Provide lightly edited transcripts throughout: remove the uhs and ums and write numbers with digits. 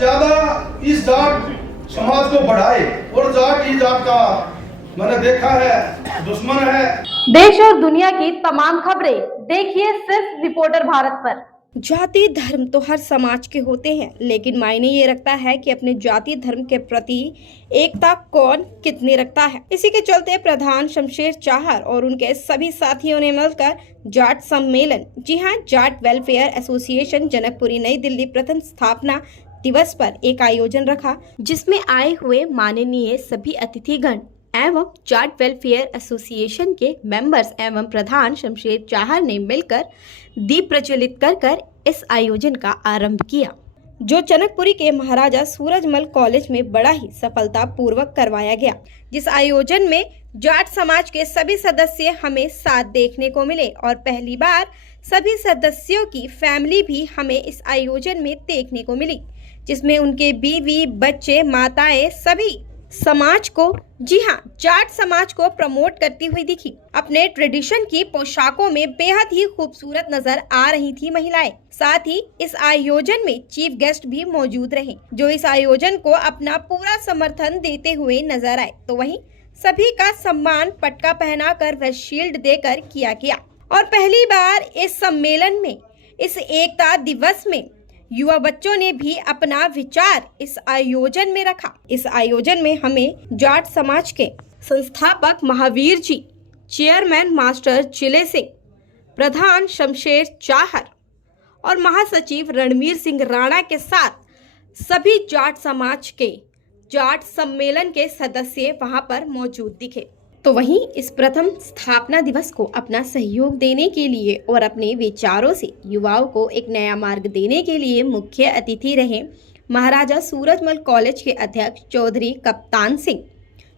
ज्यादा इस जाट समाज को बढ़ाए, और जाट ही जाट का मैंने देखा है दुश्मन है। देश और दुनिया की तमाम खबरें देखिए सिर्फ रिपोर्टर भारत पर। जाति धर्म तो हर समाज के होते हैं, लेकिन मायने ये रखता है कि अपने जाति धर्म के प्रति एकता कौन कितनी रखता है। इसी के चलते प्रधान शमशेर चाहर और उनके सभी साथियों ने मिलकर जाट सम्मेलन, जी हाँ, जाट वेलफेयर एसोसिएशन जनकपुरी नई दिल्ली प्रथम स्थापना दिवस पर एक आयोजन रखा, जिसमें आए हुए माननीय सभी अतिथिगण एवं जाट वेलफेयर एसोसिएशन के मेंबर्स एवं प्रधान शमशेर चाहर ने मिलकर दीप प्रज्वलित कर इस आयोजन का आरंभ किया, जो जनकपुरी के महाराजा सूरजमल कॉलेज में बड़ा ही सफलता पूर्वक करवाया गया। जिस आयोजन में जाट समाज के सभी सदस्य हमें साथ देखने को मिले और पहली बार सभी सदस्यों की फैमिली भी हमें इस आयोजन में देखने को मिली, जिसमें उनके बीवी, बच्चे, माताएं सभी समाज को, जी हाँ, जाट समाज को प्रमोट करती हुई दिखी। अपने ट्रेडिशन की पोशाकों में बेहद ही खूबसूरत नजर आ रही थी महिलाएं। साथ ही इस आयोजन में चीफ गेस्ट भी मौजूद रहे, जो इस आयोजन को अपना पूरा समर्थन देते हुए नजर आए। तो वहीं सभी का सम्मान पटका पहनाकर व शील्ड देकर किया गया। और पहली बार इस सम्मेलन में, इस एकता दिवस में युवा बच्चों ने भी अपना विचार इस आयोजन में रखा। इस आयोजन में हमें जाट समाज के संस्थापक महावीर जी, चेयरमैन मास्टर चिले सिंह, प्रधान शमशेर चाहर और महासचिव रणवीर सिंह राणा के साथ सभी जाट समाज के जाट सम्मेलन के सदस्य वहां पर मौजूद दिखे। तो वहीं इस प्रथम स्थापना दिवस को अपना सहयोग देने के लिए और अपने विचारों से युवाओं को एक नया मार्ग देने के लिए मुख्य अतिथि रहे महाराजा सूरजमल कॉलेज के अध्यक्ष चौधरी कप्तान सिंह।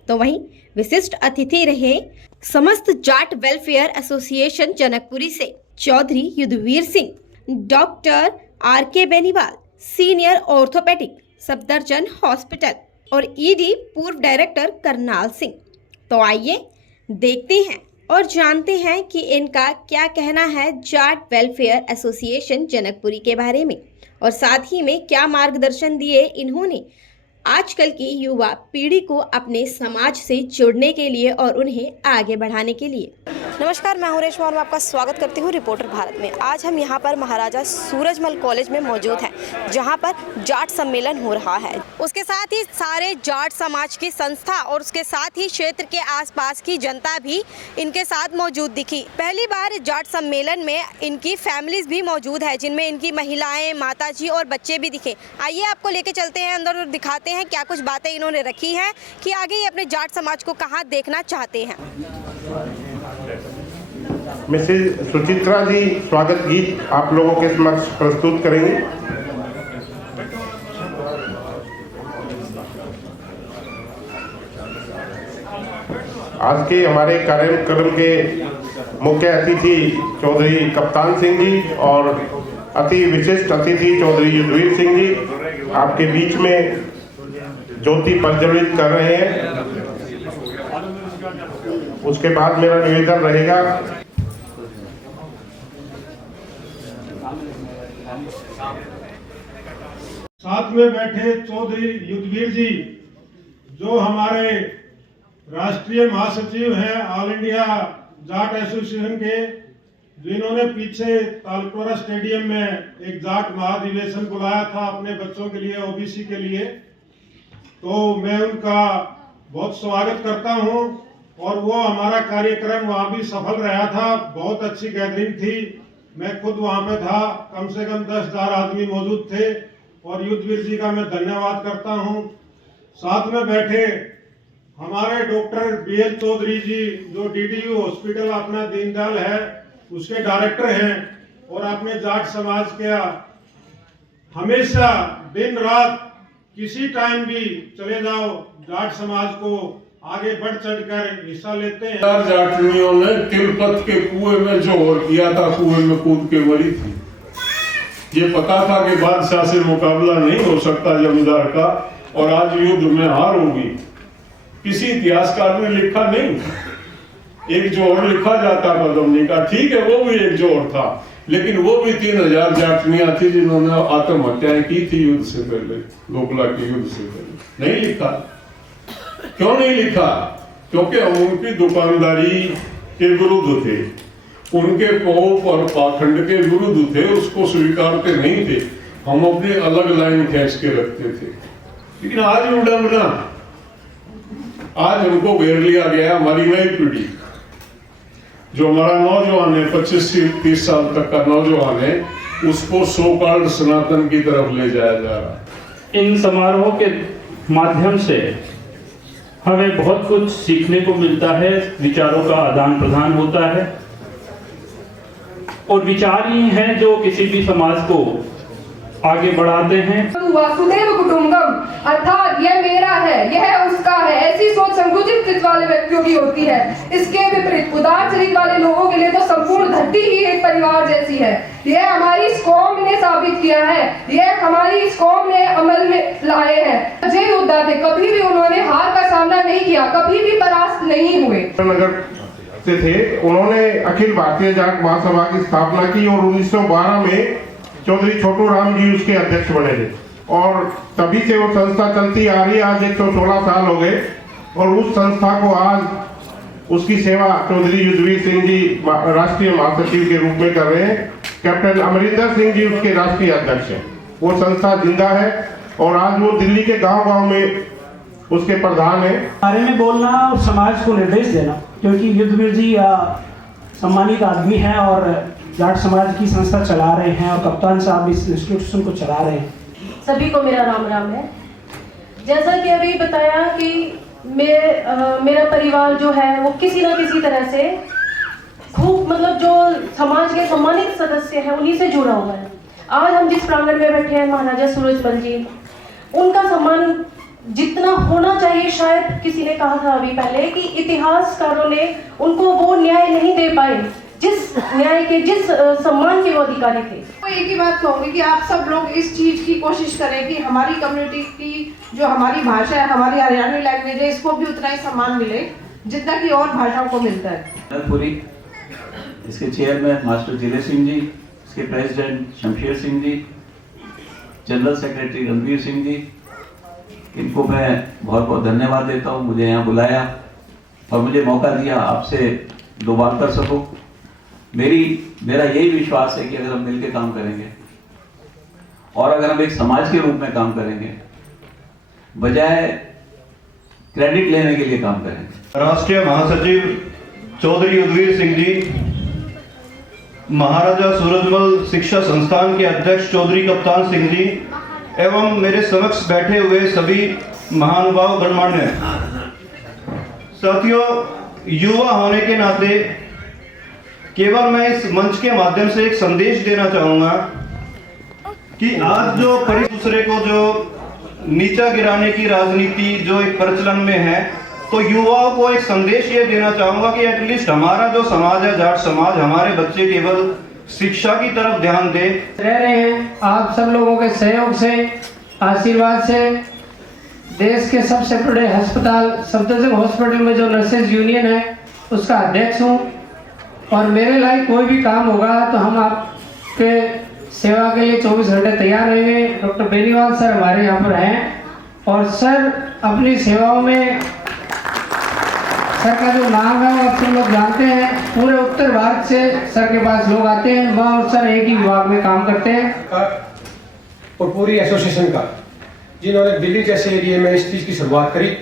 तो वहीं विशिष्ट अतिथि रहे समस्त जाट वेलफेयर एसोसिएशन जनकपुरी से Chaudhary Yudhvir Singh, doctor RK Beniwal, senior orthopaedic Safdarjung hospital और ED पूर्व डायरेक्टर करनाल सिंह। तो आइए देखते हैं और जानते हैं कि इनका क्या कहना है जाट वेलफेयर एसोसिएशन जनकपुरी के बारे में, और साथ ही में क्या मार्गदर्शन दिए इन्होंने आजकल की युवा पीढ़ी को अपने समाज से जोड़ने के लिए और उन्हें आगे बढ़ाने के लिए। नमस्कार, मैं हूं रेशमा और मैं आपका स्वागत करती हूं रिपोर्टर भारत में। आज हम यहां पर महाराजा सूरजमल कॉलेज में मौजूद हैं, जहां पर जाट सम्मेलन हो रहा है। उसके साथ ही सारे जाट समाज की संस्था और उसके साथ ही क्षेत्र के आसपास की जनता भी इनके साथ मौजूद दिखी। पहली बार जाट सम्मेलन में इनकी फैमिलीज भी मौजूद है, जिनमें इनकी महिलाएं, माताजी और बच्चे भी दिखे। आइए आपको लेके चलते हैं अंदर और दिखाते हैं क्या कुछ बातें इन्होंने रखी हैं कि आगे ये अपने जाट समाज को कहाँ देखना चाहते हैं। मिसेज सुचित्रा जी स्वागत गीत आप लोगों के समक्ष प्रस्तुत करेंगे। आज के हमारे कार्यक्रम के मुख्य अतिथि चौधरी कप्तान सिंह जी और अति विशिष्ट अतिथि चौधरी युद्धवीर सिंह जी आपके बीच में ज्योति प्रज्वलित कर रहे हैं। उसके बाद मेरा निवेदन रहेगा साथ में बैठे चौधरी युद्धवीर जी, जो हमारे राष्ट्रीय महासचिव हैं ऑल इंडिया जाट एसोसिएशन के, जिन्होंने पीछे तालकटोरा स्टेडियम में एक जाट महाधिवेशन बुलाया था अपने बच्चों के लिए, OBC के लिए। तो मैं उनका बहुत स्वागत करता हूं। और वो हमारा कार्यक्रम वहां भी सफल रहा था, बहुत अच्छी गैदरिंग थी। मैं खुद वहां पे था, कम से कम 10,000 आदमी मौजूद थे। और युद्धवीर जी का मैं धन्यवाद करता हूं। साथ में बैठे हमारे डॉक्टर BL चौधरी जी, जो DDU हॉस्पिटल अपना दीनदयाल है उसके डायरेक्टर हैं, और अपने जाट समाज के हमेशा दिन रात किसी टाइम भी चले जाओ, जाट समाज को आगे बढ़ चढ़कर हिस्सा लेते हैं। जाटनियों ने तिलपत के कुएं में जो और किया था, कुएं में कूद के मरी थी। ये पता था कि बादशाह से मुकाबला नहीं हो सकता जमींदार का, और आज युद्ध में हार होगी। किसी इतिहासकार ने लिखा नहीं, एक जोड़ लिखा जाता बदमनी का, ठीक है वो भी एक जोड़ था, लेकिन वो भी 3000 जाटनियां थी जिन्होंने आत्महत्याएं की थी युद्ध से पहले, गोकुला के युद्ध से पहले। नहीं लिखा। क्यों नहीं लिखा? क्योंकि हम उनकी दुकानदारी के विरुद्ध थे, उनके कोप और पाखंड के विरुद्ध थे, उसको स्वीकारते नहीं थे। हम अपनी अलग लाइन खींच के रखते थे। लेकिन आज उल्टा, आज हमको घेर लिया गया। हमारी नई पीढ़ी, जो हमारा नौजवान है, 25 से 30 साल तक का नौजवान है, उसको सो कॉल्ड सनातन की तरफ ले जाया जा रहा है। इन समारोहों के माध्यम से हमें बहुत कुछ सीखने को मिलता है, विचारों का आदान प्रदान होता है, और विचार ही हैं जो किसी भी समाज को आगे बढ़ाते हैं। वासुदेव कुटुंबकम, अर्थात यह मेरा है, यह उसका है, ऐसी सोच संकुचित चित्त वाले व्यक्तियों की होती है। इसके विपरीत उदार चरित्र वाले लोगों के लिए तो संपूर्ण धरती ही एक परिवार जैसी है। यह हमारी इस कौम ने साबित किया है, यह हमारी इस कौम ने अमल में लाए हैं। जय योद्धा थे, कभी भी उन्होंने हार का सामना नहीं किया, कभी भी परास्त नहीं हुए। नगर से थे, उन्होंने अखिल भारतीय जाट महासभा की स्थापना की और 1912 में चौधरी छोटू राम जी उसके अध्यक्ष बने थे, और तभी से वो संस्था चलती आ रही है। आज 116 साल हो गए, और उस संस्था को आज उसकी सेवा चौधरी युद्धवीर सिंह जी राष्ट्रीय महासचिव के रूप में कर रहे हैं। कैप्टन अमरिंदर सिंह जी उसके राष्ट्रीय अध्यक्ष हैं। वो संस्था जिंदा है, और आज वो दिल्ली के गांव-गांव में उसके प्रधान है। बारे में बोलना और समाज को निर्देश देना, क्योंकि युद्धवीर जी सम्मानित आदमी हैं और जाट समाज की संस्था चला रहे हैं, और कप्तान साहब इस इंस्टीट्यूशन को चला रहे हैं। सभी को मेरा राम राम है। जैसा कि अभी बताया कि मेरा परिवार जो है वो किसी न किसी तरह से खूब, मतलब जो समाज के सम्मानित सदस्य हैं उन्हीं से जुड़ा हुआ है। आज हम जिस प्रांगण में बैठे हैं, महाराजा सूरजमल जी, उनका सम्मान जितना होना चाहिए, शायद किसी ने कहा था अभी पहले कि इतिहासकारों ने उनको वो न्याय नहीं दे पाए जिस न्याय के, जिस सम्मान के वो अधिकारी थे। तो एक ही बात कहूँगी कि आप सब लोग इस चीज की कोशिश करें कि हमारी कम्युनिटी की जो हमारी भाषा है, हमारी हरियाणवी लैंग्वेज है, इसको भी उतना ही सम्मान मिले जितना कि और भाषाओं को मिलता है। पूरी इसके चेयरमैन मास्टर जिले सिंह जी, इसके president Shamsher Singh ji, general secretary Ranveer Singh ji, इनको मैं बहुत बहुत धन्यवाद देता हूँ। मुझे यहाँ बुलाया और मुझे मौका दिया आपसे दो बात कर सकूँ। मेरा यही विश्वास है कि अगर हम मिलकर काम करेंगे और अगर हम एक समाज के रूप में काम करेंगे, बजाय क्रेडिट लेने के लिए काम करेंगे। राष्ट्रीय महासचिव चौधरी युद्धवीर सिंह जी, महाराजा सूरजमल शिक्षा संस्थान के अध्यक्ष चौधरी कप्तान सिंह जी, एवं मेरे समक्ष बैठे हुए सभी महानुभाव गणमान्य साथियों, युवा होने के नाते केवल मैं इस मंच के माध्यम से एक संदेश देना चाहूंगा कि आज जो दूसरे को जो नीचा गिराने की राजनीति जो एक प्रचलन में है, तो युवाओं को एक संदेश ये देना चाहूंगा कि एटलीस्ट हमारा जो समाज है, जाट समाज, हमारे बच्चे केवल शिक्षा की तरफ ध्यान दे रह रहे हैं। आप सब लोगों के सहयोग से, आशीर्वाद से, देश के सबसे बड़े अस्पताल सफदरजंग हॉस्पिटल में जो नर्सेज यूनियन है उसका अध्यक्ष हूँ, और मेरे लायक कोई भी काम होगा तो हम आपके सेवा के लिए 24 घंटे तैयार रहेंगे। डॉक्टर बेनीवाल सर हमारे यहाँ पर हैं, और सर अपनी सेवाओं में सर का जो नाम है वो आप सब लोग जानते हैं। पूरे उत्तर भारत से सर के पास लोग आते हैं, वह और सर एक ही विभाग में काम करते हैं। और पूरी एसोसिएशन का, जिन्होंने दिल्ली जैसे एरिया में इस चीज़ की शुरुआत करी,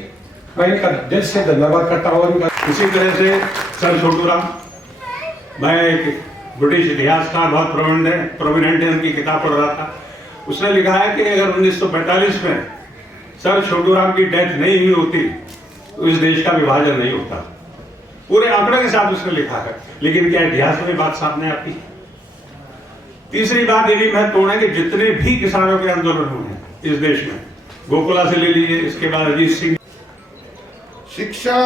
मैं इनका दिल से धन्यवाद करता हूँ। इसी तरह से सर छोटू राम, मैं एक ब्रिटिश इतिहासकार बहुत प्रोमिनेंट है, उनकी किताब पढ़ रहा था। उसने लिखा है कि अगर 1945 में सर छोटू राम की डेथ नहीं हुई होती तो इस देश का विभाजन नहीं होता। पूरे आंकड़े के साथ उसने लिखा है, लेकिन क्या इतिहास में बात सामने आती? तीसरी बात ये भी महत्वपूर्ण है कि जितने भी किसानों के आंदोलन हुए हैं इस देश में, गोकुला से ले लीजिए, इसके बाद अजीत सिंह। शिक्षा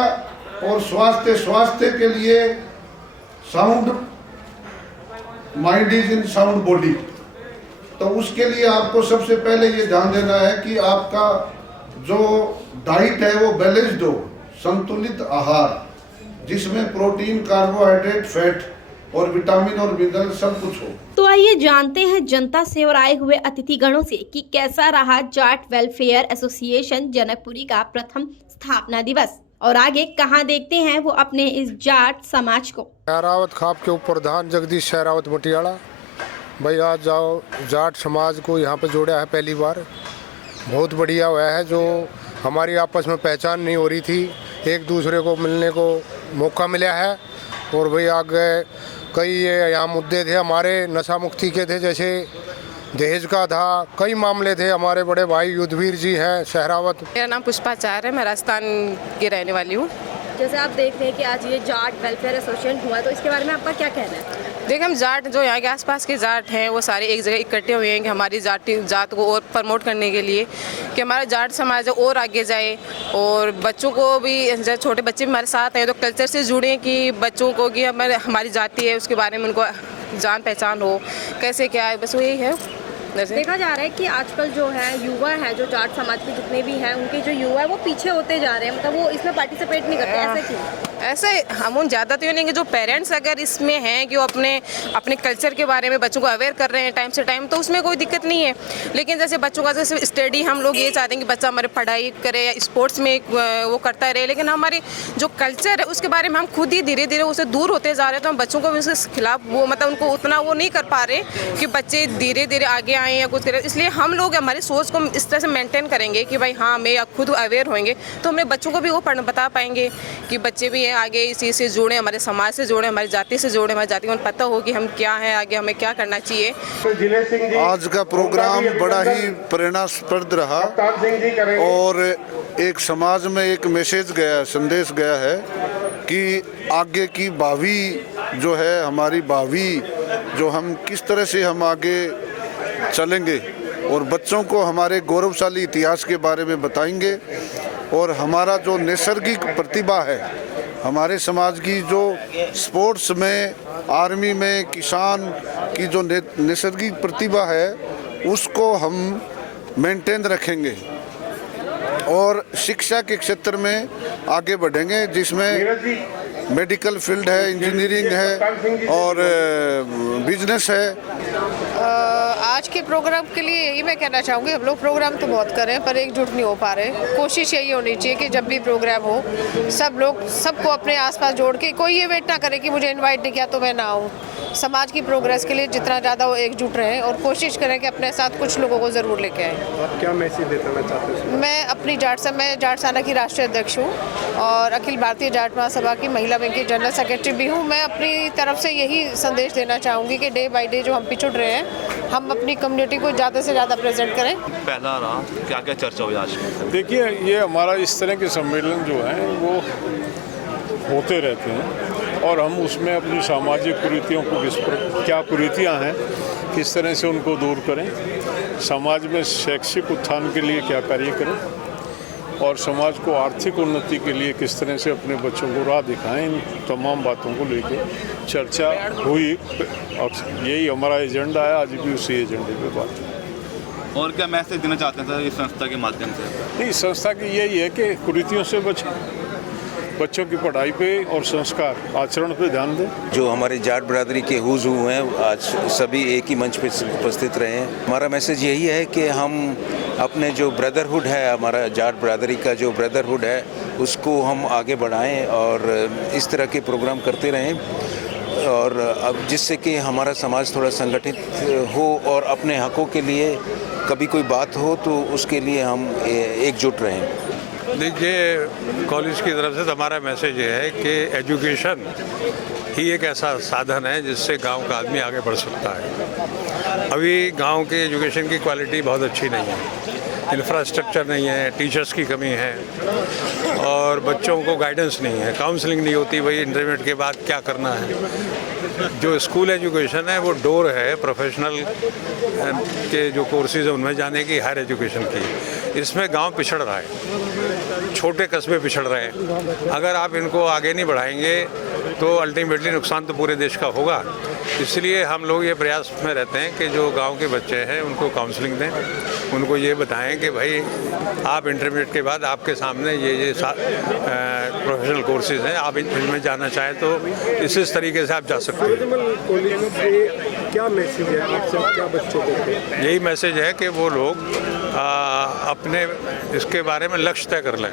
और स्वास्थ्य के लिए sound mind is in sound body, तो उसके लिए आपको सबसे पहले ये ध्यान देना है कि आपका जो डाइट है वो बैलेंस्ड हो, संतुलित आहार जिसमें प्रोटीन, कार्बोहाइड्रेट, फैट और विटामिन और मिनरल सब कुछ हो। तो आइए जानते हैं जनता से और आए हुए अतिथिगणों से कि कैसा रहा जाट वेलफेयर एसोसिएशन जनकपुरी का प्रथम स्थापना दिवस और आगे कहां देखते हैं वो अपने इस जाट समाज को। शहरावत खाप के उप प्रधान जगदीश शहरावत मटियाला भाई, आज जाओ जाट समाज को यहाँ पे जोड़ा है पहली बार। बहुत बढ़िया हुआ है, जो हमारी आपस में पहचान नहीं हो रही थी, एक दूसरे को मिलने को मौका मिला है। और भाई आगे कई ये यहाँ मुद्दे थे हमारे, नशा मुक्ति के थे, जैसे दहेज का था, कई मामले थे। हमारे बड़े भाई युद्धवीर जी हैं शहरावत। मेरा नाम पुष्पाचार्य है, मैं राजस्थान की रहने वाली हूँ। जैसे आप देख रहे हैं कि आज ये जाट वेलफेयर एसोसिएशन हुआ, तो इसके बारे में आपका क्या कहना है? देखिए, हम जाट जो यहाँ के आसपास के जाट हैं वो सारे एक जगह इकट्ठे हुए हैं कि हमारी जात को और प्रमोट करने के लिए, कि हमारा जाट समाज और आगे जाए और बच्चों को भी, जब छोटे बच्चे भी हमारे साथ हैं तो कल्चर से जुड़ें, कि बच्चों को कि हमारी जाति है उसके बारे में उनको जान पहचान हो, कैसे क्या है, बस वही है। देखा जा रहा है कि आजकल जो है युवा है, जो जाट समाज के जितने भी हैं उनके जो युवा है वो पीछे होते जा रहे हैं, मतलब वो इसमें पार्टिसिपेट नहीं करते। ऐसे क्यों? ऐसे हम उन ज़्यादा तो ये नहीं कि जो पेरेंट्स अगर इसमें हैं कि वो अपने कल्चर के बारे में बच्चों को अवेयर कर रहे हैं टाइम से टाइम, तो उसमें कोई दिक्कत नहीं है। लेकिन जैसे बच्चों का जैसे स्टडी, हम लोग ये चाहते हैं कि बच्चा हमारे पढ़ाई करे या स्पोर्ट्स में वो करता रहे, लेकिन हमारे जो कल्चर है उसके बारे में हम खुद ही धीरे धीरे उससे दूर होते जा रहे हैं। तो हम बच्चों को भी उसके खिलाफ वो मतलब उनको उतना वो नहीं कर पा रहे कि बच्चे धीरे धीरे आगे आएँ या कुछ करें। इसलिए हम लोग हमारी सोच को इस तरह से मेंटेन करेंगे कि भाई हाँ, मैं खुद अवेयर होंगे तो हमें बच्चों को भी वो बता पाएंगे कि बच्चे भी आगे इस चीज़ से जुड़े, हमारे समाज से जुड़े, हमारी जाति से जुड़े, हमारी जाति को पता हो कि हम क्या हैं, आगे हमें क्या करना चाहिए। आज का प्रोग्राम बड़ा ही प्रेरणास्पद रहा और एक समाज में एक मैसेज गया, संदेश गया है कि आगे की भावी जो है, हमारी भावी जो हम किस तरह से हम आगे चलेंगे और बच्चों को हमारे गौरवशाली इतिहास के बारे में बताएंगे। और हमारा जो नैसर्गिक प्रतिभा है हमारे समाज की, जो स्पोर्ट्स में, आर्मी में, किसान की जो नैसर्गिक प्रतिभा है उसको हम मेंटेन रखेंगे और शिक्षा के क्षेत्र में आगे बढ़ेंगे, जिसमें मेडिकल फील्ड है, इंजीनियरिंग है और बिजनेस है। आज के प्रोग्राम के लिए यही मैं कहना चाहूँगी, हम लोग प्रोग्राम तो बहुत करें पर एकजुट नहीं हो पा रहे। कोशिश यही होनी चाहिए कि जब भी प्रोग्राम हो सब लोग सबको अपने आसपास जोड़ के, कोई ये वेट ना करे कि मुझे इनवाइट नहीं किया तो मैं ना आऊँ। समाज की प्रोग्रेस के लिए जितना ज़्यादा वो एकजुट रहें और कोशिश करें कि अपने साथ कुछ लोगों को ज़रूर लेके आएँ। आप क्या मैसेज देना चाहते हैं? मैं जाट सेना की राष्ट्रीय अध्यक्ष हूँ और अखिल भारतीय जाट महासभा की महिला विंग की जनरल सेक्रेटरी भी हूँ। मैं अपनी तरफ से यही संदेश देना चाहूँगी कि डे बाय डे जो हम पिछड़ रहे हैं, हम अपनी कम्युनिटी को ज़्यादा से ज़्यादा प्रेजेंट करें। पहला रहा, क्या क्या चर्चा हुई आज? देखिए, ये हमारा इस तरह के सम्मेलन जो हैं वो होते रहते हैं और हम उसमें अपनी सामाजिक कुरीतियों को क्या कुरीतियाँ हैं किस तरह से उनको दूर करें, समाज में शैक्षिक उत्थान के लिए क्या कार्य करें और समाज को आर्थिक उन्नति के लिए किस तरह से अपने बच्चों को राह दिखाएं, इन तमाम बातों को लेकर चर्चा हुई और यही हमारा एजेंडा है। आज भी उसी एजेंडे पे बात है। और क्या मैसेज देना चाहते हैं सर इस संस्था के माध्यम से? नहीं, संस्था की यही है कि कुरीतियों से बचें, बच्चों की पढ़ाई पे और संस्कार आचरण पे ध्यान दें। जो हमारे जाट बरादरी के हुज़ हैं आज सभी एक ही मंच पे उपस्थित रहे हैं। हमारा मैसेज यही है कि हम अपने जो ब्रदरहुड है, हमारा जाट बरादरी का जो ब्रदरहुड है उसको हम आगे बढ़ाएं और इस तरह के प्रोग्राम करते रहें और अब जिससे कि हमारा समाज थोड़ा संगठित हो और अपने हकों के लिए कभी कोई बात हो तो उसके लिए हम एकजुट रहें। देखिए, कॉलेज की तरफ से तो हमारा मैसेज ये है कि एजुकेशन ही एक ऐसा साधन है जिससे गांव का आदमी आगे बढ़ सकता है। अभी गांव के एजुकेशन की क्वालिटी बहुत अच्छी नहीं है, इंफ्रास्ट्रक्चर नहीं है, टीचर्स की कमी है और बच्चों को गाइडेंस नहीं है, काउंसलिंग नहीं होती भाई इंटरमीडिएट के बाद क्या करना है। जो स्कूल एजुकेशन है वो डोर है प्रोफेशनल के जो कोर्सेज हैं उनमें जाने की, हायर एजुकेशन की। इसमें गांव पिछड़ रहा है, छोटे कस्बे पिछड़ रहे हैं। अगर आप इनको आगे नहीं बढ़ाएंगे तो अल्टीमेटली नुकसान तो पूरे देश का होगा। इसलिए हम लोग ये प्रयास में रहते हैं कि जो गांव के बच्चे हैं उनको काउंसलिंग दें, उनको ये बताएं कि भाई आप इंटरमीडिएट के बाद आपके सामने ये प्रोफेशनल कोर्सेज हैं, आप इनमें जाना चाहें तो इस तरीके से आप जा सकते हैं। क्या मैसेज है आपसे, क्या बच्चों को? यही मैसेज है कि वो लोग अपने इसके बारे में लक्ष्य तय कर लें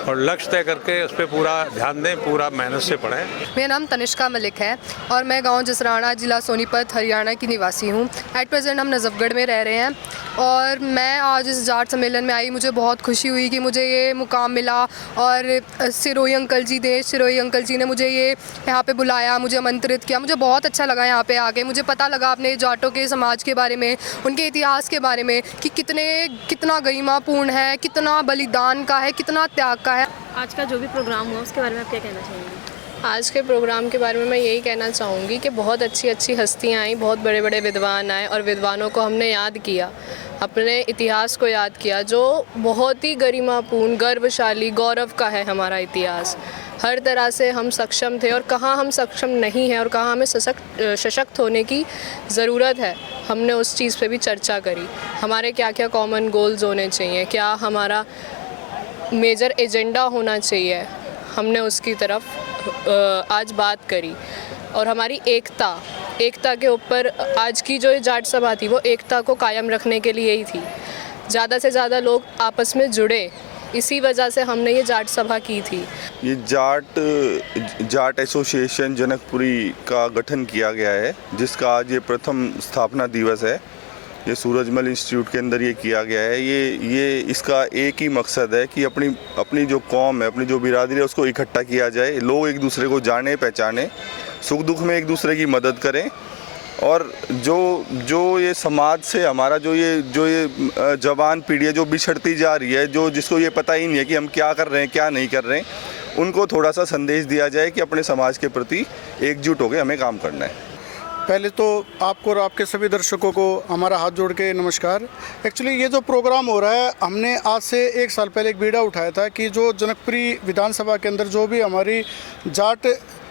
और लक्ष्य तय करके उस पर पूरा ध्यान दें, पूरा मेहनत से पढ़ें। मेरा नाम तनिष्का मलिक है और मैं गांव जसराना, जिला सोनीपत, हरियाणा की निवासी हूं। एट प्रेजेंट हम नजफगढ़ में रह रहे हैं और मैं आज इस जाट सम्मेलन में आई। मुझे बहुत खुशी हुई कि मुझे ये मुकाम मिला और सिरोही अंकल जी, देश सिरोही अंकल जी ने मुझे ये यहाँ पे बुलाया, मुझे आमंत्रित किया। मुझे बहुत अच्छा लगा यहाँ पे आके। मुझे पता लगा अपने जाटों के समाज के बारे में, उनके इतिहास के बारे में कि कितना गरिमापूर्ण है, कितना बलिदान का है, कितना त्याग का है। आज का जो भी प्रोग्राम हुआ उसके बारे में आप क्या कहना चाहेंगे? आज के प्रोग्राम के बारे में मैं यही कहना चाहूँगी कि बहुत अच्छी अच्छी हस्तियाँ आई, बहुत बड़े बड़े विद्वान आए और विद्वानों को हमने याद किया, अपने इतिहास को याद किया जो बहुत ही गरिमापूर्ण, गर्वशाली, गौरव का है हमारा इतिहास। हर तरह से हम सक्षम थे और कहाँ हम सक्षम नहीं हैं और कहाँ हमें सशक्त होने की ज़रूरत है, हमने उस चीज़ पे भी चर्चा करी। हमारे क्या क्या कॉमन गोल्स होने चाहिए, क्या हमारा मेजर एजेंडा होना चाहिए, हमने उसकी तरफ आज बात करी। और हमारी एकता के ऊपर आज की जो जाट सभा थी वो एकता को कायम रखने के लिए ही थी। ज़्यादा से ज़्यादा लोग आपस में जुड़े, इसी वजह से हमने ये जाट सभा की थी। ये जाट एसोसिएशन जनकपुरी का गठन किया गया है, जिसका आज ये प्रथम स्थापना दिवस है। ये सूरजमल इंस्टीट्यूट के अंदर ये किया गया है। ये इसका एक ही मकसद है कि अपनी जो कौम है, अपनी जो बिरादरी है, उसको इकट्ठा किया जाए, लोग एक दूसरे को जाने पहचाने, सुख दुख में एक दूसरे की मदद करें। और जो ये समाज से हमारा जो ये जवान पीढ़ी है जो बिछड़ती जा रही है, जिसको ये पता ही नहीं है कि हम क्या कर रहे हैं, क्या नहीं कर रहे हैं, उनको थोड़ा सा संदेश दिया जाए कि अपने समाज के प्रति एकजुट होकर हमें काम करना है। पहले तो आपको और आपके सभी दर्शकों को हमारा हाथ जोड़ के नमस्कार। एक्चुअली ये जो प्रोग्राम हो रहा है, हमने आज से 1 साल पहले एक बीड़ा उठाया था कि जो जनकपुरी विधानसभा के अंदर जो भी हमारी जाट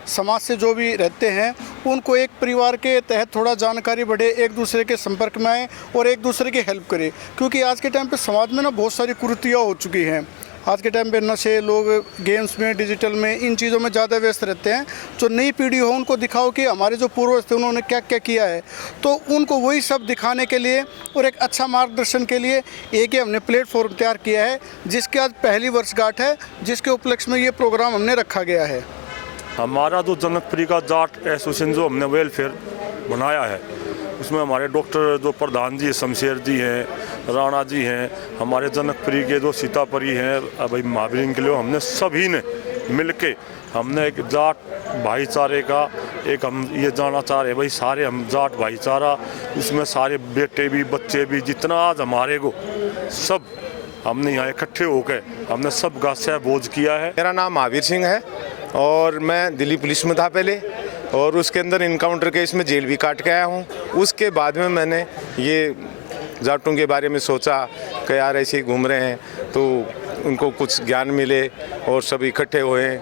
समाज से जो भी रहते हैं उनको एक परिवार के तहत थोड़ा जानकारी बढ़े, एक दूसरे के संपर्क में आए और एक दूसरे की हेल्प करें। क्योंकि आज के टाइम पे समाज में ना बहुत सारी कुरीतियाँ हो चुकी हैं। आज के टाइम पे नशे, लोग गेम्स में, डिजिटल में, इन चीज़ों में ज़्यादा व्यस्त रहते हैं। जो नई पीढ़ी हो उनको दिखाओ कि हमारे जो पूर्वज थे उन्होंने क्या क्या किया है, तो उनको वही सब दिखाने के लिए और एक अच्छा मार्गदर्शन के लिए एक ही हमने प्लेटफॉर्म तैयार किया है, जिसके आज पहली वर्षगांठ है, जिसके उपलक्ष्य में ये प्रोग्राम हमने रखा गया है। हमारा जो जनकपुरी का जाट एसोसिएशन जो हमने वेलफेयर बनाया है, उसमें हमारे डॉक्टर जो प्रधान जी शमशेर जी हैं, राणा जी हैं, हमारे जनकपुरी के जो सीतापुरी हैं, भाई महावीर के लिए हमने सभी ने मिलके हमने एक जाट भाईचारे का एक हम ये जाना चाह रहे हैं भाई, सारे हम जाट भाईचारा, उसमें सारे बेटे भी, बच्चे भी, जितना आज हमारे को सब हमने यहाँ इकट्ठे होकर हमने सब का सहभोज किया है। मेरा नाम महावीर सिंह है और मैं दिल्ली पुलिस में था पहले, और उसके अंदर इनकाउंटर केस में जेल भी काट के आया हूँ। उसके बाद में मैंने ये जाटों के बारे में सोचा कि यार ऐसे ही घूम रहे हैं तो उनको कुछ ज्ञान मिले और सब इकट्ठे हुए,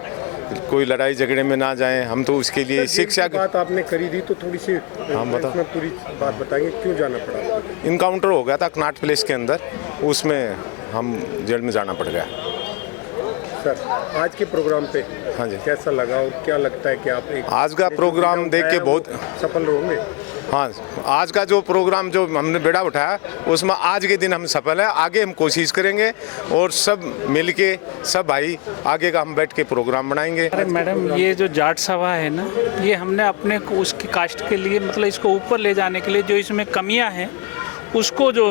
कोई लड़ाई झगड़े में ना जाएं। हम तो उसके लिए शिक्षा की बात आपने करी थी, तो थोड़ी सी हम बताओ पूरी बात बताएंगे क्यों जाना पड़ा। इनकाउंटर हो गया था कनाट प्लेस के अंदर, उसमें हम जेल में जाना पड़ गया। सर, आज के प्रोग्राम पे हाँ जी कैसा लगा और क्या लगता है कि आप आज का प्रोग्राम देख के बहुत सफल होंगे? हाँ, आज का जो प्रोग्राम जो हमने बेड़ा उठाया उसमें आज के दिन हम सफल हैं। आगे हम कोशिश करेंगे और सब मिलके सब भाई आगे का हम बैठ के प्रोग्राम बनाएंगे। अरे मैडम, ये जो जाट सभा है ना, ये हमने अपने उसकी कास्ट के लिए, मतलब इसको ऊपर ले जाने के लिए जो इसमें कमियां हैं उसको जो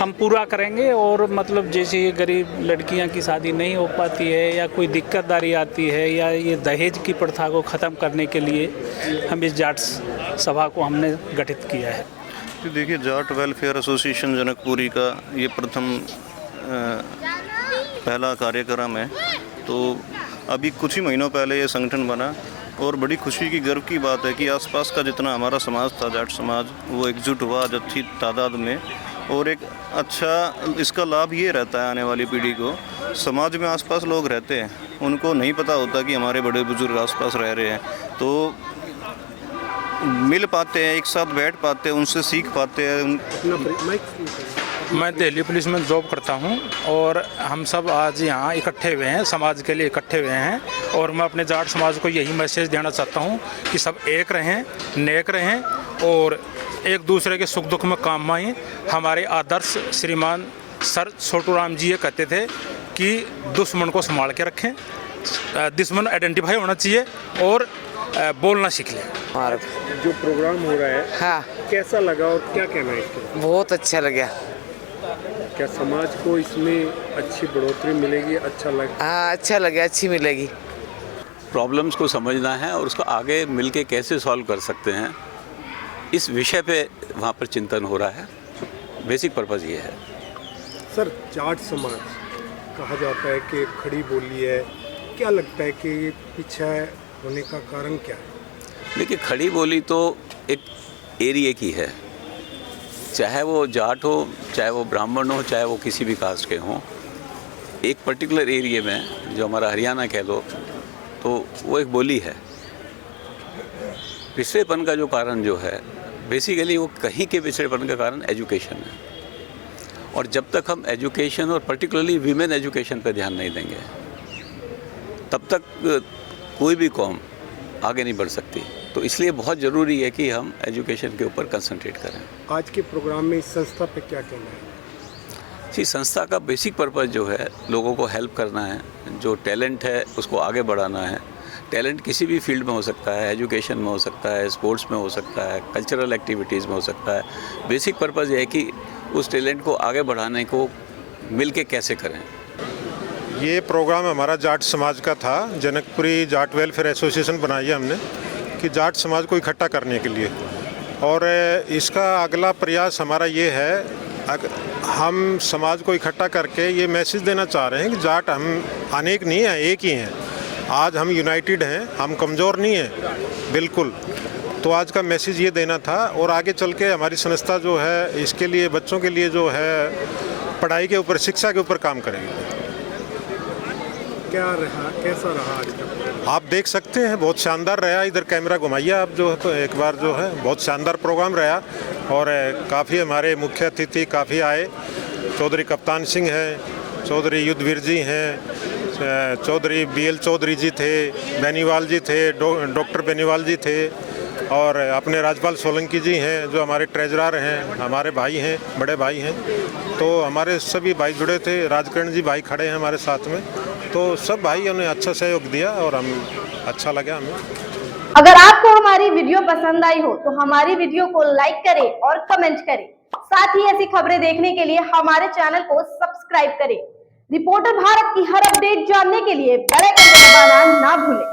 हम पूरा करेंगे। और मतलब जैसे ये गरीब लड़कियां की शादी नहीं हो पाती है या कोई दिक्कतदारी आती है या ये दहेज की प्रथा को ख़त्म करने के लिए हम इस जाट सभा को हमने गठित किया है। तो देखिए, जाट वेलफेयर एसोसिएशन जनकपुरी का ये प्रथम पहला कार्यक्रम है। तो अभी कुछ ही महीनों पहले ये संगठन बना और बड़ी खुशी की, गर्व की बात है कि आसपास का जितना हमारा समाज था, जाट समाज, वो एकजुट हुआ आज अच्छी तादाद में। और एक अच्छा इसका लाभ ये रहता है आने वाली पीढ़ी को समाज में आसपास लोग रहते हैं, उनको नहीं पता होता कि हमारे बड़े बुजुर्ग आसपास रह रहे हैं, तो मिल पाते हैं, एक साथ बैठ पाते हैं, उनसे सीख पाते हैं। मैं दिल्ली पुलिस में जॉब करता हूं और हम सब आज यहाँ इकट्ठे हुए हैं, समाज के लिए इकट्ठे हुए हैं। और मैं अपने जाट समाज को यही मैसेज देना चाहता हूं कि सब एक रहें, नेक रहें और एक दूसरे के सुख दुख में काम आएं। हमारे आदर्श श्रीमान सर छोटू राम जी ये कहते थे कि दुश्मन को संभाल के रखें, दुश्मन आइडेंटिफाई होना चाहिए और बोलना सीख लें। जो प्रोग्राम हो रहा है, हाँ, कैसा लगा और क्या कहना है इसके? बहुत अच्छा लगा। क्या समाज को इसमें अच्छी बढ़ोतरी मिलेगी? अच्छा लगा? हाँ, अच्छा लगा, अच्छी मिलेगी। प्रॉब्लम्स को समझना है और उसको आगे मिलके कैसे सॉल्व कर सकते हैं, इस विषय पे वहाँ पर चिंतन हो रहा है। बेसिक पर्पज़ ये है। सर, जाट समाज कहा जाता है कि खड़ी बोली है, क्या लगता है कि पीछे होने का कारण क्या है? देखिए, खड़ी बोली तो एक एरिया की है, चाहे वो जाट हो, चाहे वो ब्राह्मण हो, चाहे वो किसी भी कास्ट के हों। एक पर्टिकुलर एरिया में, जो हमारा हरियाणा कह लो, तो वो एक बोली है। पिछड़ेपन का जो कारण जो है, बेसिकली वो कहीं के पिछड़ेपन का कारण एजुकेशन है। और जब तक हम एजुकेशन और पर्टिकुलरली वीमेन एजुकेशन पर ध्यान नहीं देंगे, तब तक कोई भी कौम आगे नहीं बढ़ सकती। तो इसलिए बहुत ज़रूरी है कि हम एजुकेशन के ऊपर कंसंट्रेट करें। आज के प्रोग्राम में इस संस्था पे क्या कहना है? जी, संस्था का बेसिक पर्पस जो है लोगों को हेल्प करना है, जो टैलेंट है उसको आगे बढ़ाना है। टैलेंट किसी भी फील्ड में हो सकता है, एजुकेशन में हो सकता है, स्पोर्ट्स में हो सकता है, कल्चरल एक्टिविटीज़ में हो सकता है। बेसिक पर्पस ये है कि उस टैलेंट को आगे बढ़ाने को मिल के कैसे करें। ये प्रोग्राम हमारा जाट समाज का था। जनकपुरी जाट वेलफेयर एसोसिएशन बनाई है हमने कि जाट समाज को इकट्ठा करने के लिए, और इसका अगला प्रयास हमारा ये है, हम समाज को इकट्ठा करके ये मैसेज देना चाह रहे हैं कि जाट हम अनेक नहीं हैं, एक ही हैं। आज हम यूनाइटेड हैं, हम कमज़ोर नहीं हैं बिल्कुल। तो आज का मैसेज ये देना था, और आगे चल के हमारी संस्था जो है इसके लिए, बच्चों के लिए जो है पढ़ाई के ऊपर, शिक्षा के ऊपर काम करेंगे। क्या रहा, कैसा रहा आज का? आप देख सकते हैं, बहुत शानदार रहा। इधर कैमरा घुमाइए आप, जो है तो एक बार जो है बहुत शानदार प्रोग्राम रहा। और काफ़ी हमारे मुख्य अतिथि काफ़ी आए। चौधरी कप्तान सिंह हैं, चौधरी युद्धवीर जी हैं, चौधरी BL चौधरी जी थे, बेनीवाल जी थे, डॉक्टर बेनीवाल जी थे, और अपने राजपाल सोलंकी जी हैं जो हमारे ट्रेजरर हैं, हमारे भाई हैं, बड़े भाई हैं। तो हमारे सभी भाई जुड़े थे। राजकरण जी भाई खड़े हैं हमारे साथ में। तो सब भाइयों ने अच्छा सहयोग दिया और हम अच्छा लगा हमें। अगर आपको हमारी वीडियो पसंद आई हो तो हमारी वीडियो को लाइक करें और कमेंट करें। साथ ही ऐसी खबरें देखने के लिए हमारे चैनल को सब्सक्राइब करें। रिपोर्टर भारत की हर अपडेट जानने के लिए बेल आइकन दबाना ना भूलें।